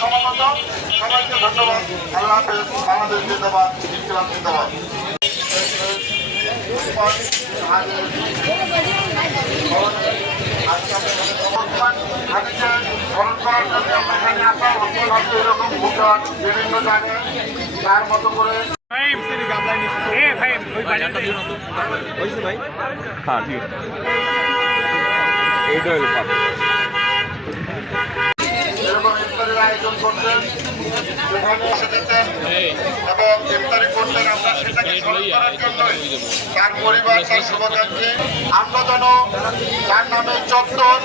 সমাগত সবাইকে ধন্যবাদ। আল্লাহ হাফেজ। বাংলাদেশ জিন্দাবাদ, ইসলাম জিন্দাবাদ। স্মরণ করার জন্য আমরা এখানে আসা এরকম ভুটান বিভিন্ন জায়গায় তার মতো করে এরকম ইফতারের আয়োজন করতেন, সেখানে এসেছেন এবং ইফতারি করতেন। আমরা সেটাকে স্মরণ করার জন্যই তার পরিবার, তার শুভাকাঙ্ক্ষী আমরা যেন তার নামে চত্বর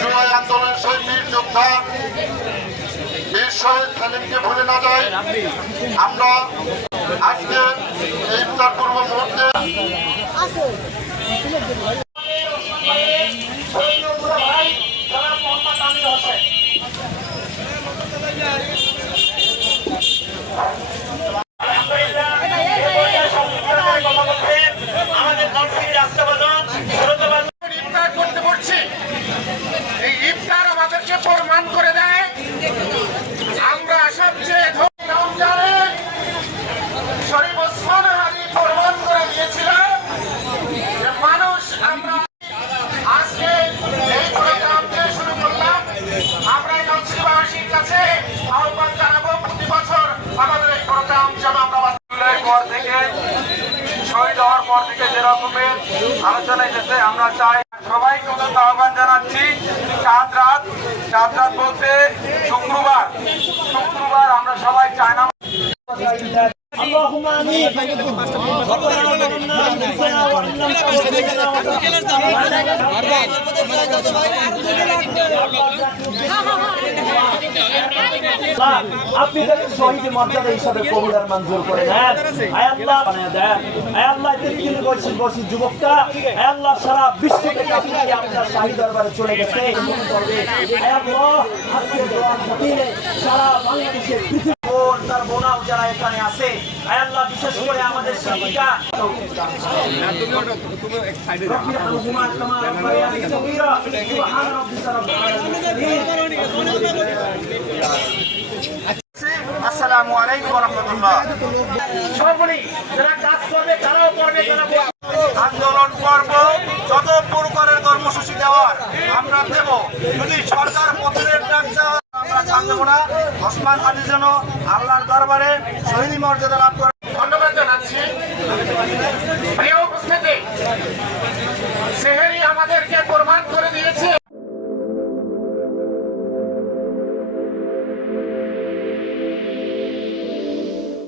জুলাই আন্দোলনের শহীদ বীর যোদ্ধা বীর শহীদ সেলিমকে ভুলে না যাই। আমরা আজকে এই ইফতার পূর্ব মুহূর্তে ইফতার করতে পারছি। এই ইফতার আমাদেরকে প্রমাণ করে দেয় আমরা সবচেয়ে শরীফ ওসমান আলী প্রমাণ করে দিয়েছিলাম যে মানুষ আমরা আজকে এই প্রোগ্রামকে শুরু করলাম। আমরা এই নকশিবাসীর কাছে আহ্বান জানাবো প্রতি বছর আমাদের এই প্রোগ্রাম যেন আমরা পর থেকে শহীদ হওয়ার পর থেকে যে রকমের আলোচনা এসেছে আমরা চাই সবাইকে আহ্বান জানাচ্ছি চাঁদ রাত বলতে শুক্রবার আমরা সবাই চাই না আপনি তাকে শহীদ মর্যাদা হিসাবে কবুলার মঞ্জুর করে নেন। আয় আল্লাহ বানিয়ে দেন। আয় আল্লাহ বয়সী যুবকটা আয় আল্লাহ সারা বিশ্ব থেকে আপনাকে আপনার শাহী দরবারে চলে গেছে। আয় আল্লাহ আজকে দোয়ার খাতিরে সারা বাংলাদেশের পৃথিবী তার বোনাও যারা এখানে আছে আয় আল্লাহ বিশেষ করে আমাদের শিক্ষিকা আসসালামু আলাইকুম ওয়া রাহমাতুল্লাহ। সকলেই যারা কাজ করবে তারাও করবে, আন্দোলন করব, যত প্রকারের কর্মসূচি দেওয়ার আমরা দেব। যদি সরকার পতনের ডাক দেওয়া আমরা ছাড় দেব না। ওসমান আলী যেন আল্লাহর দরবারে শহীদ মর্যাদা লাভ করে।